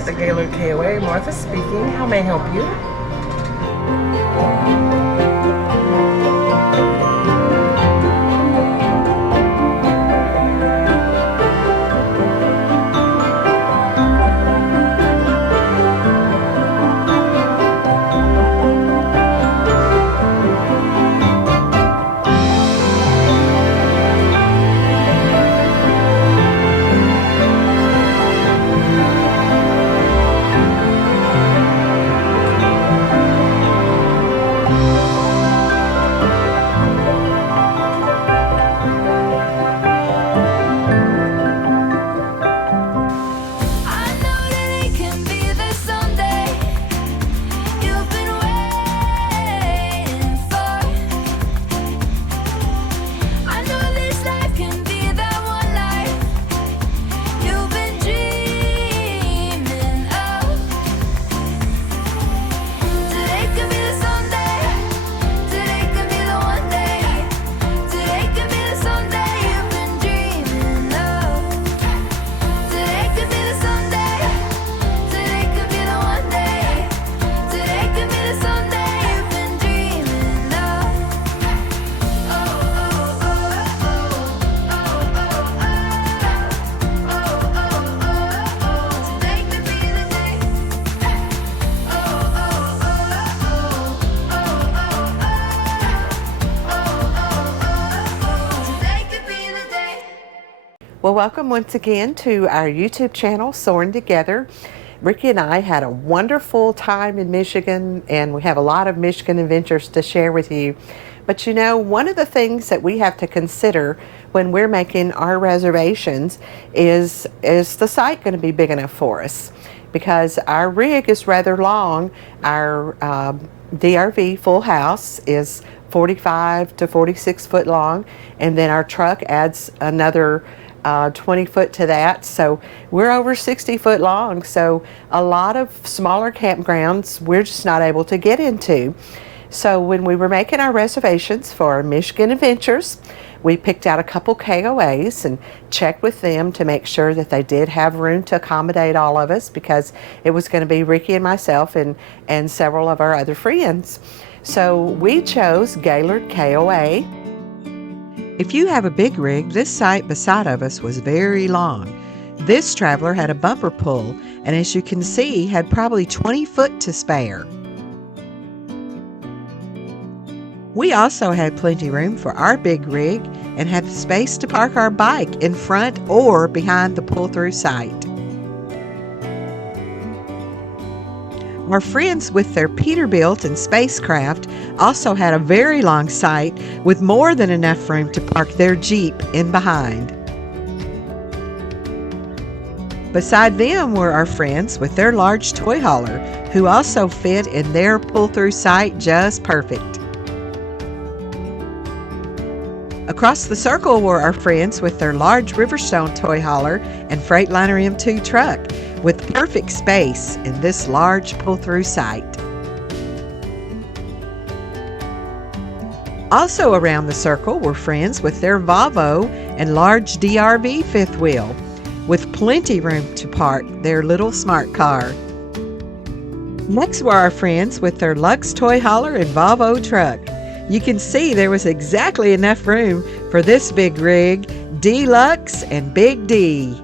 at the Gaylord KOA. Martha speaking. How may I help you? Well, welcome once again to our YouTube channel, Soaring Together. Rickey and I had a wonderful time in Michigan, and we have a lot of Michigan adventures to share with you. But you know, one of the things that we have to consider when we're making our reservations is the site going to be big enough for us? Because our rig is rather long. Our DRV full house is 45 to 46 foot long, and then our truck adds another 20 foot to that, so we're over 60 foot long. So a lot of smaller campgrounds we're just not able to get into. So when we were making our reservations for our Michigan adventures, we picked out a couple KOAs and checked with them to make sure that they did have room to accommodate all of us, because it was going to be Rickey and myself and several of our other friends. So we chose Gaylord KOA. If you have a big rig, this site beside of us was very long. This traveler had a bumper pull, and as you can see, had probably 20 foot to spare. We also had plenty room for our big rig and had the space to park our bike in front or behind the pull-through site. Our friends with their Peterbilt and spacecraft also had a very long site with more than enough room to park their Jeep in behind. Beside them were our friends with their large toy hauler, who also fit in their pull-through site just perfect. Across the circle were our friends with their large Riverstone toy hauler and Freightliner M2 truck, with perfect space in this large pull-through site. Also around the circle were friends with their Volvo and large DRV fifth wheel, with plenty room to park their little smart car. Next were our friends with their Lux toy hauler and Volvo truck. You can see there was exactly enough room for this big rig, Deluxe and Big D.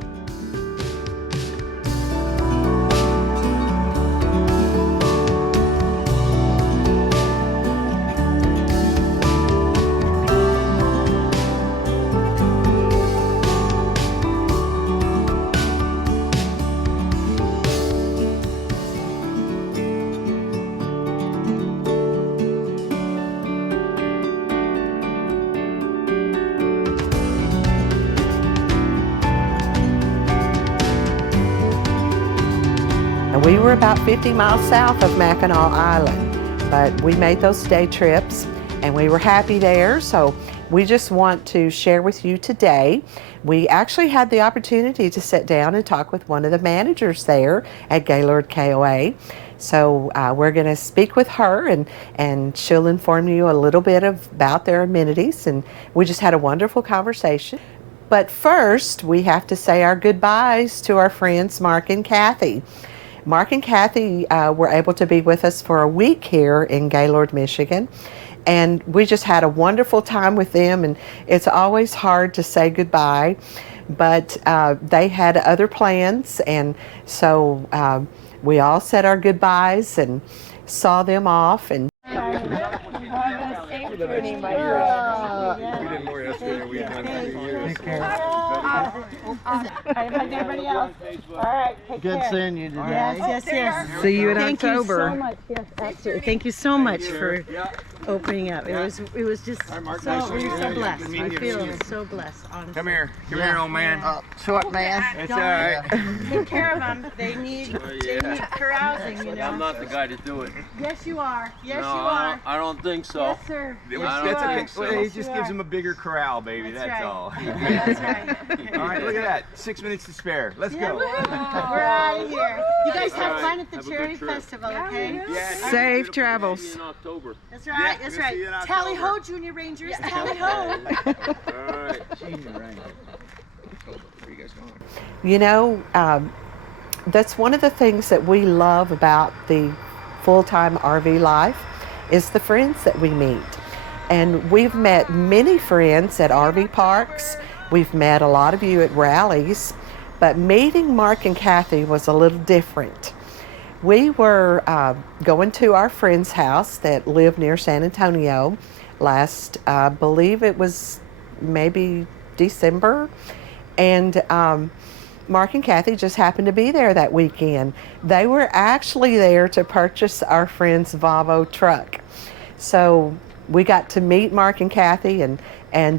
We were about 50 miles south of Mackinac Island, but we made those day trips and we were happy there. So we just want to share with you today. We actually had the opportunity to sit down and talk with one of the managers there at Gaylord KOA. So we're going to speak with her, and she'll inform you a little bit about their amenities. And we just had a wonderful conversation. But first, we have to say our goodbyes to our friends Mark and Kathy. Mark and Kathy were able to be with us for a week here in Gaylord, Michigan. And we just had a wonderful time with them, and it's always hard to say goodbye, but they had other plans, and so we all said our goodbyes and saw them off. And We did more yesterday than we've done in 2 years. Take care. Everybody else. All right, take Good care. seeing you today. Yes. see you in Thank October. you so much. Yes, absolutely. Thank you so much for opening up. It was just Hi, Mark. so, Nice to we meet were you. so Good blessed. to meet I you. feel so blessed, honestly. Come here, old man. Short man. It's all right. Take care of them. They need carousing, you know. I'm not the guy to do it. Yes, you are. Yes, No, you are. I don't think so. Yes, sir. It Yes, was- you that's are. okay. Well, it just gives him a bigger corral, baby. That's That's right. all. That's right. All right, look at that. 6 minutes to spare. Let's go. We're out of here. You guys have All fun right. at the Have a charity good trip. festival, okay? Yeah. Safe travels. See you in October. That's right. That's right. Tally ho, Junior Rangers. Tally ho. All right. You know, that's one of the things that we love about the full-time RV life is the friends that we meet. And we've met many friends at RV parks. We've met a lot of you at rallies, but meeting Mark and Kathy was a little different. We were going to our friend's house that lived near San Antonio last, I believe it was maybe December, and Mark and Kathy just happened to be there that weekend. They were actually there to purchase our friend's Volvo truck. So we got to meet Mark and Kathy and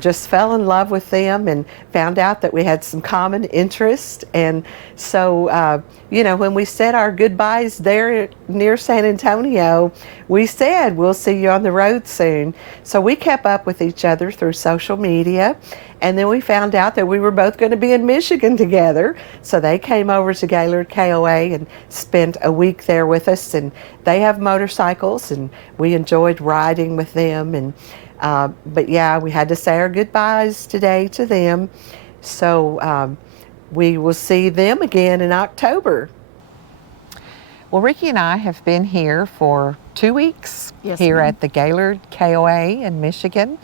just fell in love with them and found out that we had some common interest. And so, you know, when we said our goodbyes there near San Antonio, we said, we'll see you on the road soon. So we kept up with each other through social media. And then we found out that we were both going to be in Michigan together. So they came over to Gaylord KOA and spent a week there with us. And they have motorcycles, and we enjoyed riding with them. And but yeah, we had to say our goodbyes today to them. So we will see them again in October. Well, Rickey and I have been here for 2 weeks here at the Gaylord KOA in Michigan.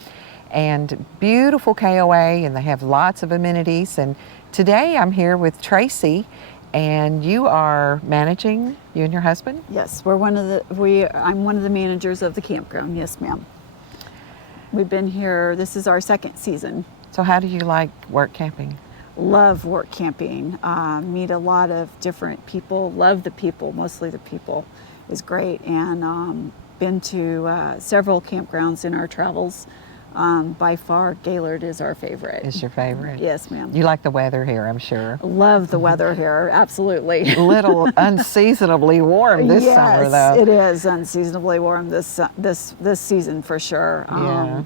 And beautiful KOA, and they have lots of amenities. And today I'm here with Tracy, and you are managing, you and your husband? Yes, I'm one of the managers of the campground. Yes, ma'am. We've been here, this is our second season. So how do you like work camping? Love work camping, meet a lot of different people, love the people, mostly the people is great. And been to several campgrounds in our travels. By far, Gaylord is our favorite. Is your favorite? Yes, ma'am. You like the weather here, I'm sure. Love the weather here, absolutely. A little unseasonably warm this summer, though. Yes, it is unseasonably warm this season for sure. Yeah.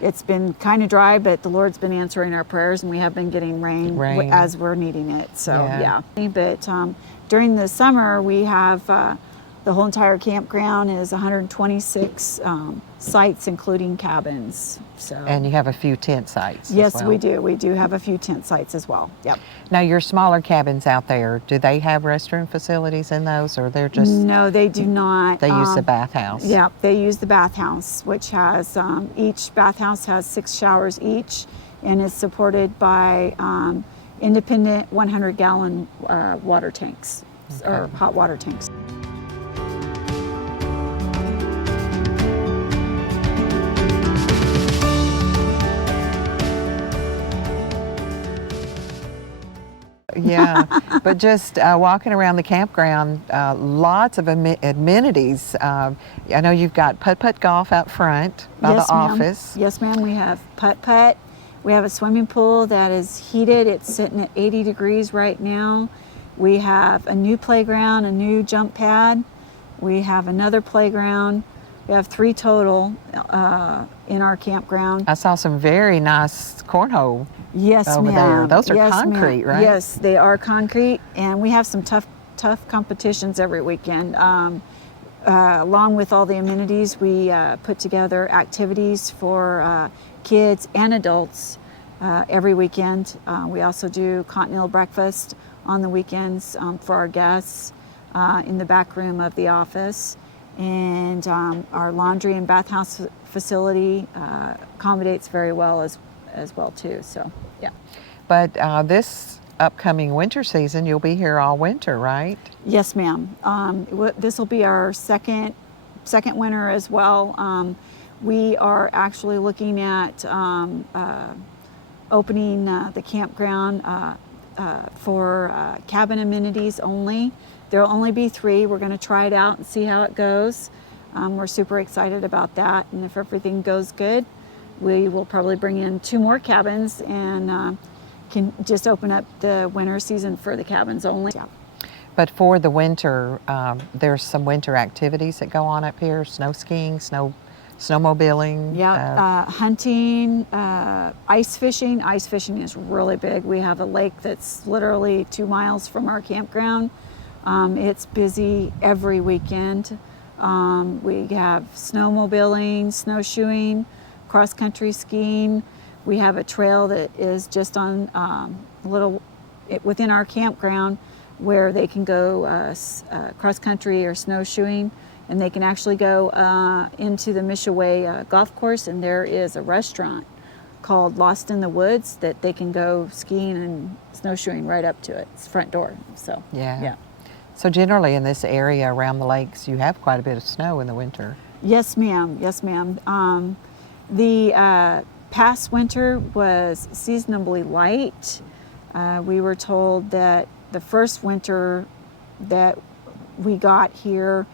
It's been kind of dry, but the Lord's been answering our prayers, and we have been getting rain. As we're needing it. So yeah. But during the summer, we have the whole entire campground is 126 sites, including cabins. So. And you have a few tent sites. Yes, as well. we do. We do have a few tent sites as well. Yep. Now, your smaller cabins out there, do they have restroom facilities in those, or they're just? No, they do not. They use the bathhouse. Yeah, they use the bathhouse, which has each bathhouse has 6 showers each, and is supported by independent 100-gallon water tanks or hot water tanks. Yeah, but just walking around the campground, lots of amenities. I know you've got putt-putt golf out front by the office. Yes, ma'am. We have putt-putt. We have a swimming pool that is heated. It's sitting at 80 degrees right now. We have a new playground, a new jump pad. We have another playground. We have 3 total in our campground. I saw some very nice cornhole. Yes, over ma'am. there. Those are yes, concrete, ma'am. right? Yes, they are concrete, and we have some tough competitions every weekend. Along with all the amenities, we put together activities for kids and adults every weekend. We also do continental breakfast on the weekends for our guests. in the back room of the office. And our laundry and bathhouse facility accommodates very well as well too. So yeah. But this upcoming winter season, you'll be here all winter, right? Yes, ma'am. This will be our second winter as well. We are actually looking at opening the campground for cabin amenities only. There'll only be 3. We're going to try it out and see how it goes. We're super excited about that, and if everything goes good, we will probably bring in 2 more cabins and can just open up the winter season for the cabins only. Yeah. But for the winter, there's some winter activities that go on up here: snow skiing, snowmobiling. Yeah, hunting, ice fishing. Ice fishing is really big. We have a lake that's literally 2 miles from our campground. It's busy every weekend. We have snowmobiling, snowshoeing, cross-country skiing. We have a trail that is just on within our campground where they can go cross-country or snowshoeing, and they can actually go into the Mishaway golf course, and there is a restaurant called Lost in the Woods that they can go skiing and snowshoeing right up to it. It's front door. So yeah. So generally in this area around the lakes, you have quite a bit of snow in the winter. Yes, ma'am. Yes, ma'am. The past winter was seasonably light. We were told that the first winter that we got here,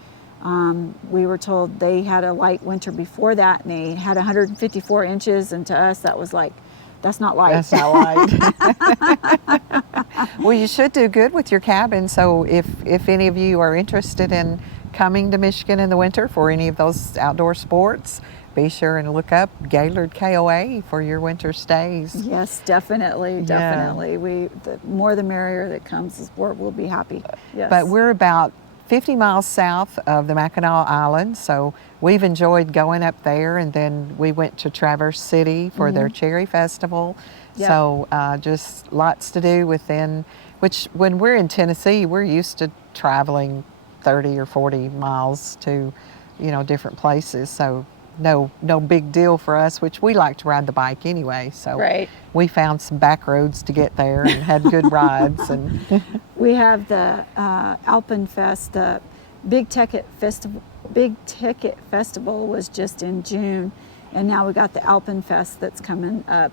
we were told they had a light winter before that, and they had 154 inches, and to us that was like, that's not light. That's not light. Well, you should do good with your cabin. So if any of you are interested in coming to Michigan in the winter for any of those outdoor sports, be sure and look up Gaylord KOA for your winter stays. Yes, definitely. The more the merrier that comes, we'll be happy. Yes. But we're about 50 miles south of the Mackinac Islands, so we've enjoyed going up there, and then we went to Traverse City for their Cherry Festival. Yep. So just lots to do within, which when we're in Tennessee, we're used to traveling 30 or 40 miles to, different places. So no big deal for us, which we like to ride the bike anyway. So right. We found some back roads to get there and had good rides. And we have the Alpenfest, the Big Ticket Festival was just in June, and now we got the Alpenfest that's coming up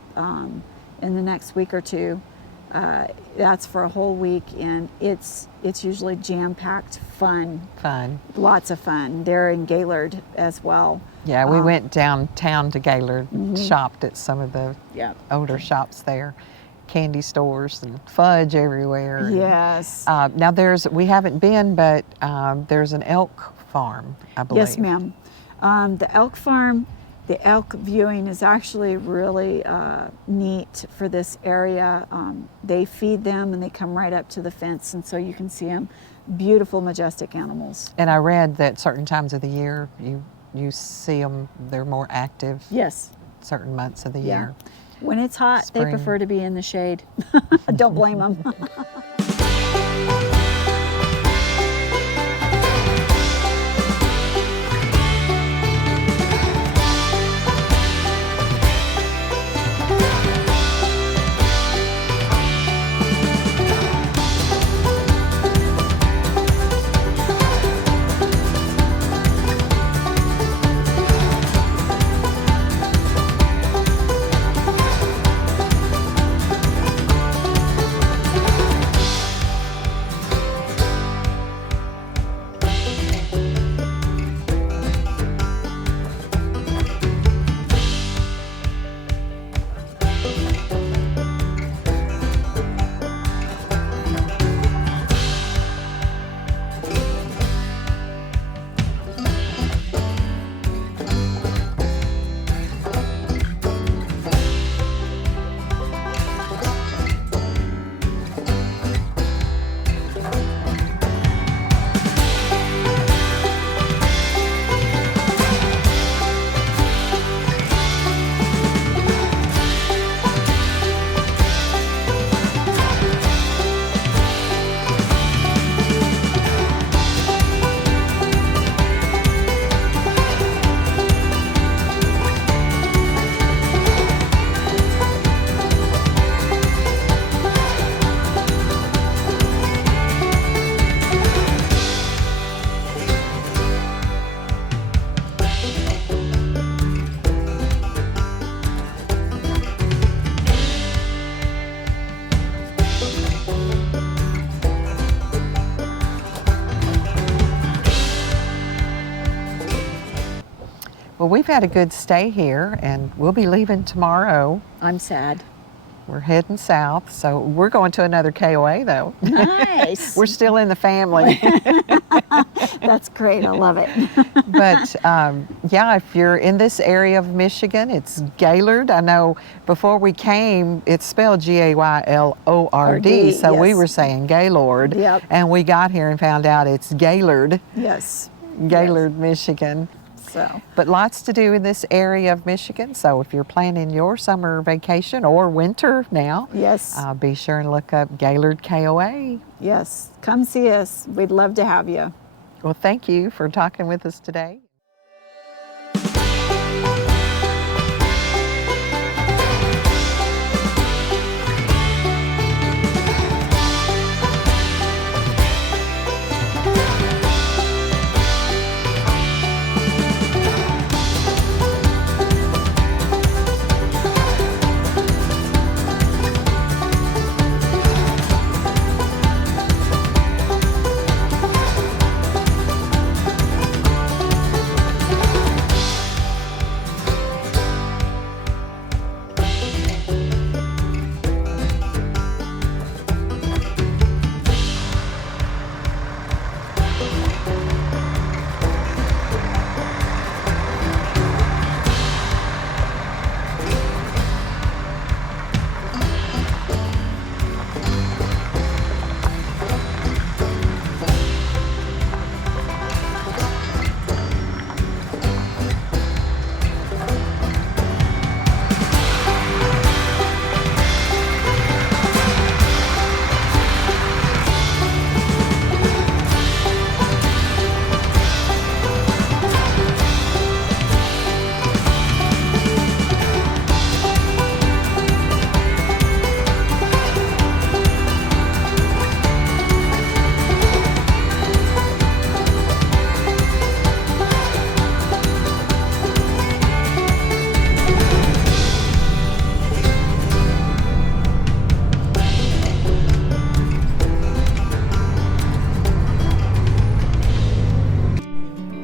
in the next week or two. That's for a whole week, and it's usually jam-packed fun. Lots of fun. They're in Gaylord as well. Yeah, we went downtown to Gaylord, shopped at some of the older shops there, candy stores and fudge everywhere. Yes. Now we haven't been, but there's an elk farm, I believe. Yes, ma'am. The elk farm, the elk viewing is actually really neat for this area. They feed them and they come right up to the fence, and so you can see them. Beautiful, majestic animals. And I read that certain times of the year you see them, they're more active. Yes. Certain months of the year. When it's hot, Spring. they prefer to be in the shade. Don't blame them. Well, we've had a good stay here, and we'll be leaving tomorrow. I'm sad. We're heading south, so we're going to another KOA though. Nice. We're still in the family. That's great. I love it. But yeah, if you're in this area of Michigan, it's Gaylord. I know before we came, it's spelled Gaylord, so we yes. were saying Gaylord. Yep. And we got here and found out it's Gaylord, Yes. Gaylord, Michigan. So. But lots to do in this area of Michigan. So if you're planning your summer vacation or winter now, Yes. be sure and look up Gaylord KOA. Yes. Come see us. We'd love to have you. Well, thank you for talking with us today.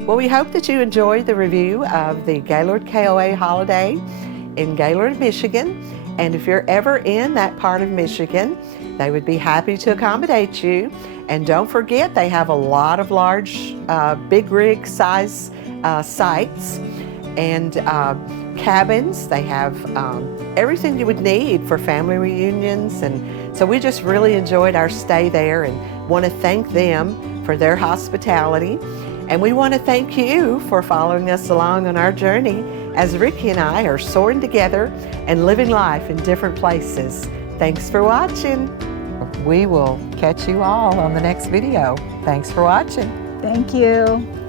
Well, we hope that you enjoyed the review of the Gaylord KOA holiday in Gaylord, Michigan. And if you're ever in that part of Michigan, they would be happy to accommodate you. And don't forget, they have a lot of large, big rig size sites and cabins. They have everything you would need for family reunions. And so we just really enjoyed our stay there and want to thank them for their hospitality. And we want to thank you for following us along on our journey as Rickey and I are soaring together and living life in different places. Thanks for watching. We will catch you all on the next video. Thanks for watching. Thank you.